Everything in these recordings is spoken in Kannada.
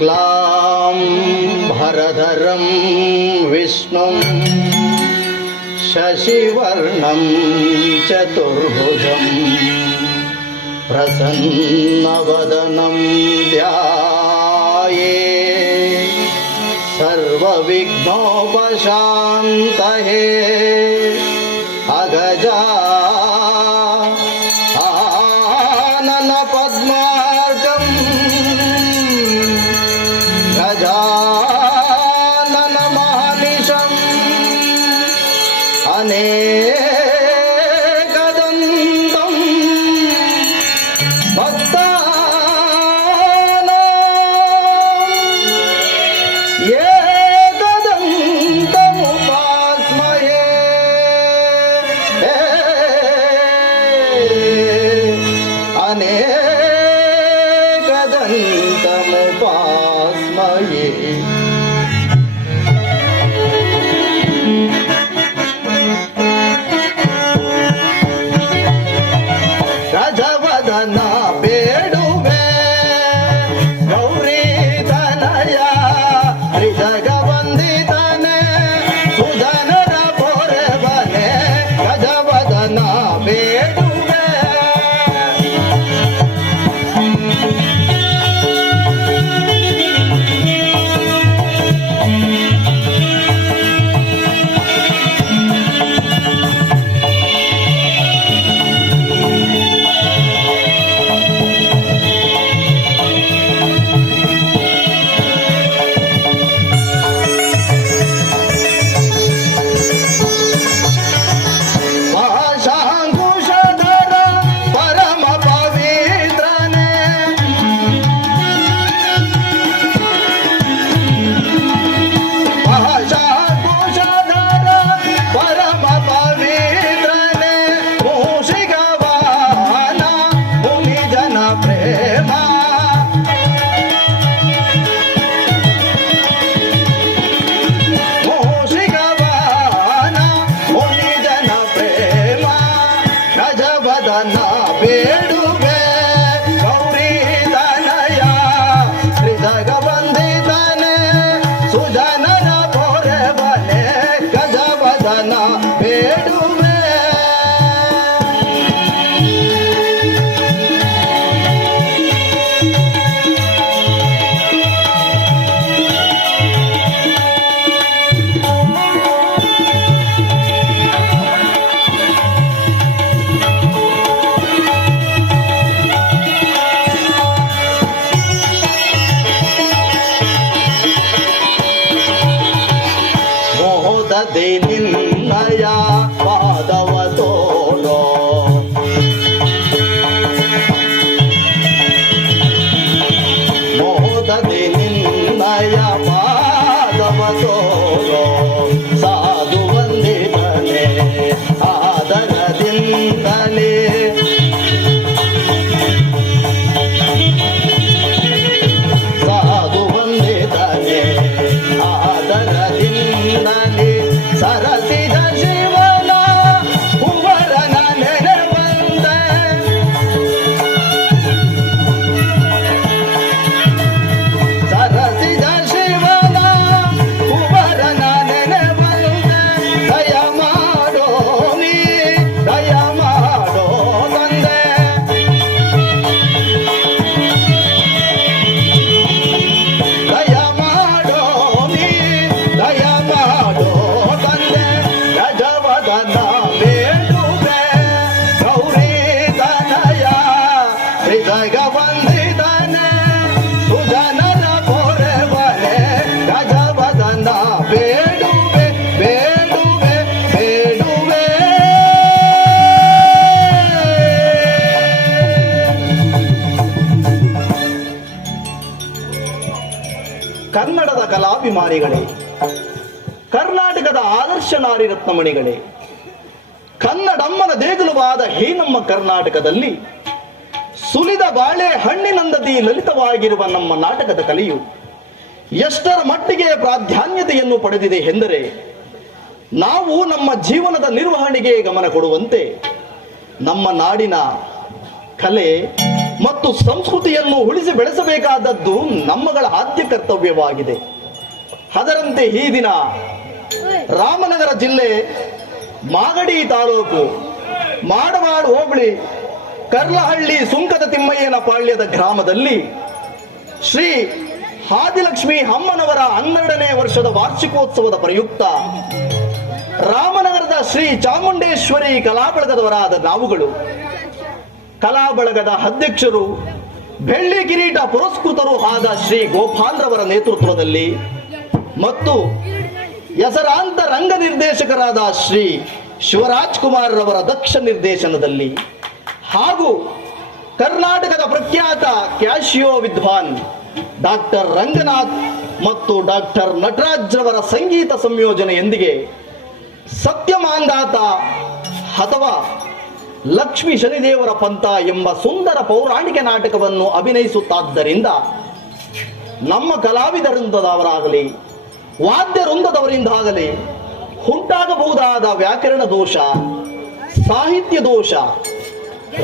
शुक्लां भरधरं विष्णुं शशिवर्णं चतुर्भुजं प्रसन्नवदनं ध्याये। सर्वविघ्नोपशान्तये É... శరణ వేడువే they ಕಲಾಭಿಮಾನಿಗಳೇ ಕರ್ನಾಟಕದ ಆದರ್ಶ ನಾರಿ ರತ್ನಮಣಿಗಳೇ, ಕನ್ನಡಮ್ಮನ ದೇಗುಲವಾದ ಹೇ ನಮ್ಮ ಕರ್ನಾಟಕದಲ್ಲಿ ಸುಲಿದ ಬಾಳೆ ಹಣ್ಣಿನಂದದಿ ಲಲಿತವಾಗಿರುವ ನಮ್ಮ ನಾಟಕದ ಕಲೆಯು, ಎಷ್ಟರ ಮಟ್ಟಿಗೆ ಪ್ರಾಧಾನ್ಯತೆಯನ್ನು ಪಡೆದಿದೆ ಎಂದರೆ, ನಾವು ನಮ್ಮ ಜೀವನದ ನಿರ್ವಹಣೆಗೆ ಗಮನ ಕೊಡುವಂತೆ ನಮ್ಮ ನಾಡಿನ ಕಲೆ ಮತ್ತು ಸಂಸ್ಕೃತಿಯನ್ನು ಉಳಿಸಿ ಬೆಳೆಸಬೇಕಾದದ್ದು ನಮ್ಮಗಳ ಆದ್ಯ ಕರ್ತವ್ಯವಾಗಿದೆ. ಅದರಂತೆ ಈ ದಿನ ರಾಮನಗರ ಜಿಲ್ಲೆ ಮಾಗಡಿ ತಾಲೂಕು ಮಾಡವಾಡು ಹೋಬಳಿ ಕರ್ಲಹಳ್ಳಿ ಸುಂಕದ ತಿಮ್ಮಯ್ಯನ ಪಾಳ್ಯದ ಗ್ರಾಮದಲ್ಲಿ ಶ್ರೀ ಆದಿಲಕ್ಷ್ಮಿ ಅಮ್ಮನವರ ಹನ್ನೆರಡನೇ ವರ್ಷದ ವಾರ್ಷಿಕೋತ್ಸವದ ಪ್ರಯುಕ್ತ ರಾಮನಗರದ ಶ್ರೀ ಚಾಮುಂಡೇಶ್ವರಿ ಕಲಾಬಳಗದವರಾದ ನಾವುಗಳು. ಕಲಾಬಳಗದ ಅಧ್ಯಕ್ಷರು, ಬೆಳ್ಳಿ ಕಿರೀಟ ಪುರಸ್ಕೃತರು ಆದ ಶ್ರೀ ಗೋಪಾಲ್ರವರ ನೇತೃತ್ವದಲ್ಲಿ ಮತ್ತು ಹೆಸರಾಂತ ರಂಗ ನಿರ್ದೇಶಕರಾದ ಶ್ರೀ ಶಿವರಾಜ್ ಕುಮಾರ್ ರವರ ದಕ್ಷ ನಿರ್ದೇಶನದಲ್ಲಿ ಹಾಗೂ ಕರ್ನಾಟಕದ ಪ್ರಖ್ಯಾತ ಕ್ಯಾಶಿಯೋ ವಿದ್ವಾನ್ ಡಾಕ್ಟರ್ ರಂಗನಾಥ್ ಮತ್ತು ಡಾಕ್ಟರ್ ನಟರಾಜ್ ರವರ ಸಂಗೀತ ಸಂಯೋಜನೆಯೊಂದಿಗೆ ಸತ್ಯಮಾಂದಾತ ಅಥವಾ ಲಕ್ಷ್ಮಿ ಶನಿದೇವರ ಪಂಥ ಎಂಬ ಸುಂದರ ಪೌರಾಣಿಕ ನಾಟಕವನ್ನು ಅಭಿನಯಿಸುತ್ತಾದ್ದರಿಂದ ನಮ್ಮ ಕಲಾವಿದರಿಂದದವರಾಗಲಿ ವಾದ್ಯ ವೃಂದದವರಿಂದಾಗಲಿ ಉಂಟಾಗಬಹುದಾದ ವ್ಯಾಕರಣ ದೋಷ, ಸಾಹಿತ್ಯ ದೋಷ,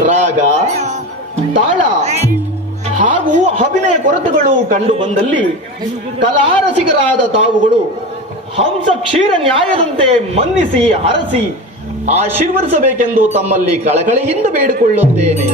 ರಾಗ, ತಾಳ ಹಾಗೂ ಅಭಿನಯ ಕೊರತೆಗಳು ಕಂಡು ಬಂದಲ್ಲಿ ಕಲಾರಸಿಕರಾದ ತಾವುಗಳು ಹಂಸ ಕ್ಷೀರ ನ್ಯಾಯದಂತೆ ಮನ್ನಿಸಿ ಹರಸಿ ಆಶೀರ್ವದಿಸಬೇಕೆಂದು ತಮ್ಮಲ್ಲಿ ಕಳಕಳಿಯಿಂದ ಬೇಡಿಕೊಳ್ಳುತ್ತೇನೆ.